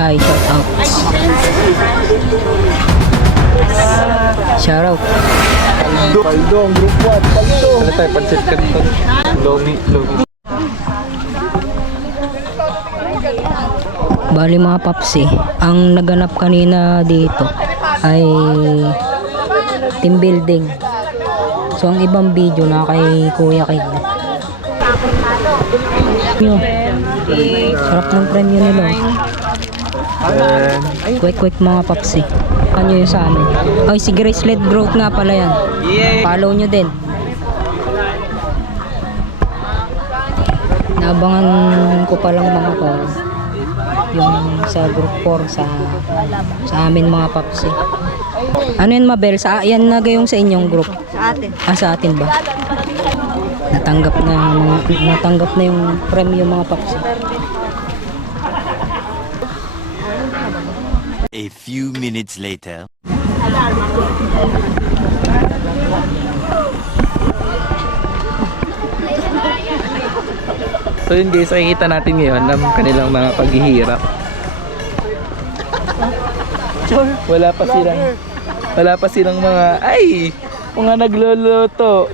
Hi, shout out. Shout out. Paldo, ang group 1, paldo. Ano tayo, pansit ka rin. Lomi. Bali mga papsi, ang naganap kanina dito ay team building. So ang ibang video na kay Kuya Kid. Sarap ng premyo nila. Quick mga papsi. Ano yun sa amin? Ay, si Grace Led Growth nga pala yan. Follow nyo din. Naabangan ko palang mga tol yung sa group 4 sa amin mga papsi. Ano yun Mabel? Yan na gayong sa inyong group? Sa atin. Sa atin ba? Natanggap na yung premyo mga papsi. A few minutes later. So yun guys, nakikita natin ngayon ng kanilang mga paghihirap. Wala pa silang mga mga nagloloto.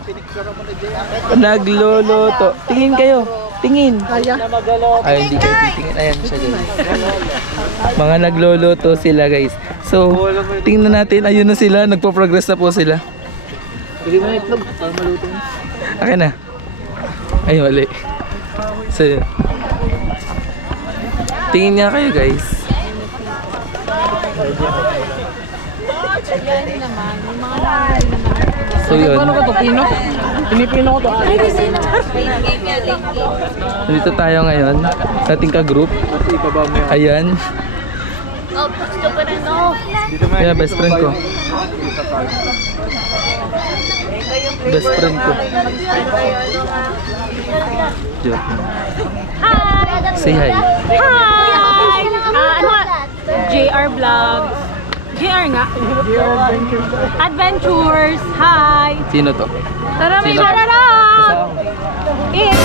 Tingin kayo. Tingin. Ay, hindi kayo titingin. Ayan siya guys. Mga nagloloto sila guys. So, tingnan natin. Ayun na sila. Nagpo-progress na po sila. Hindi mo na itlog. Para maluto na. Akin na. Ay, mali. So, tingin nga kayo guys. So yun. Ano ko to? Pino? Pinipino ko to. Dito tayo ngayon sa ating ka-group. Ayan. Kaya best friend ko. Best friend ko. Joke. Say hi. Hi! JR Vlogs. JR nga. Adventures. Hi! Sino to? Tara, may Sino? mararap! Eat!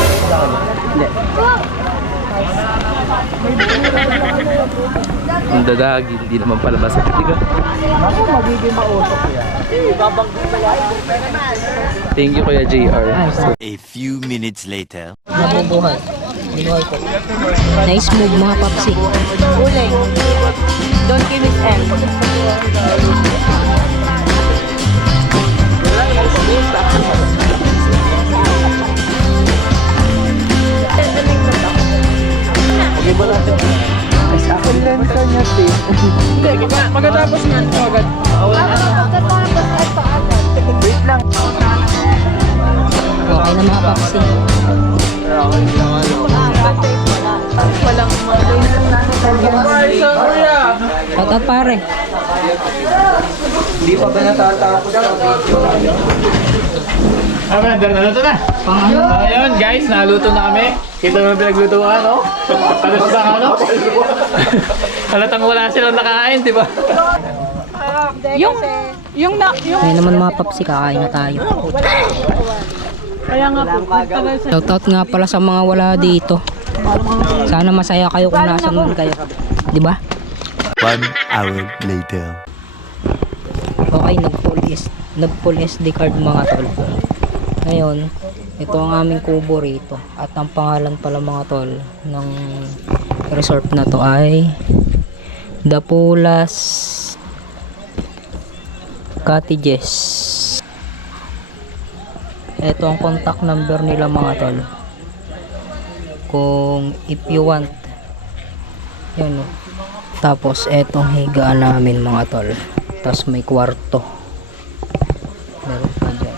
Ang dadagi, hindi naman pala masakit. Diba? Ako magiging mausap yan. Thank you Kuya JR. So, A few minutes later. Nabubuhay. Binuhay ko. Nice move mga papsi. Uling. Don't kill Miss M. Pagkatapos nga ito agad. Wait lang. Okay na mga papsi. Walang Shout out pare. Hindi pa ba natatapos ang video? Naluto na. Ayun guys, naluto na kami. Kita naman pinaglutuan, no? Tapos sa ano? Halatang wala silang nakain, di ba? Ngayon naman mga papsi, kakain na tayo. Kaya nga po. Shout out nga pala sa mga wala dito. Sana masaya kayo kung nasan man kayo. Di ba? 1 hour later. Okay, nag-full SD card mga tol. Ngayon, ito ang aming kubo rito. At ang pangalan pala mga tol ng resort na to ay Dapulas Cottages. Ito ang contact number nila mga tol. Kung if you want. Yan o. Tapos etong higaan namin mga tol. Tapos may kwarto. Meron pa dyan.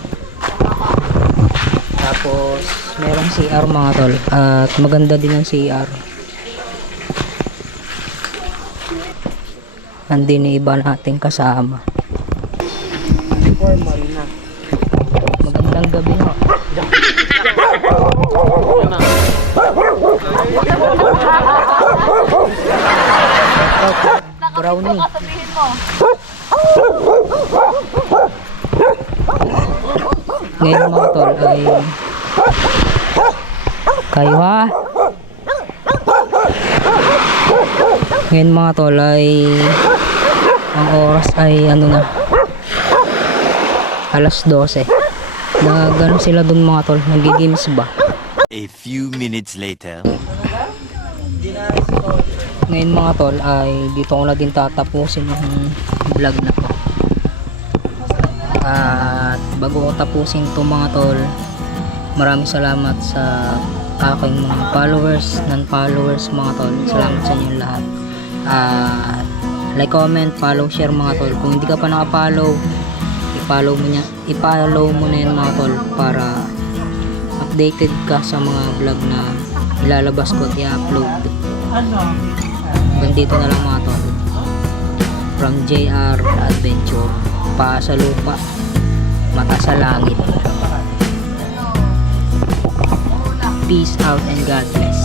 Tapos merong CR mga tol. At maganda din ang CR. Nandun yung iba nating kasama. Magandang gabi ho. Brownie. Ngayon mga tol ay kayo ha. Ngayon mga tol ay ang oras ay ano na, alas 12. Nagano sila dun mga tol, nagigames ba? A few minutes later. Ngayon mga tol ay dito ko na din tatapusin yung vlog na to. At bago ko tapusin to mga tol, maraming salamat sa aking mga followers, non-followers mga tol. Salamat sa inyo lahat. Like, comment, follow, share mga tol. Kung hindi ka pa naka-follow, i-follow mo na yan mga tol para updated ka sa mga vlog na ilalabas ko at i-upload. Hanggang dito na lang mga tol. From JR Adventure, paa sa lupa, mata sa langit. Peace out and God bless.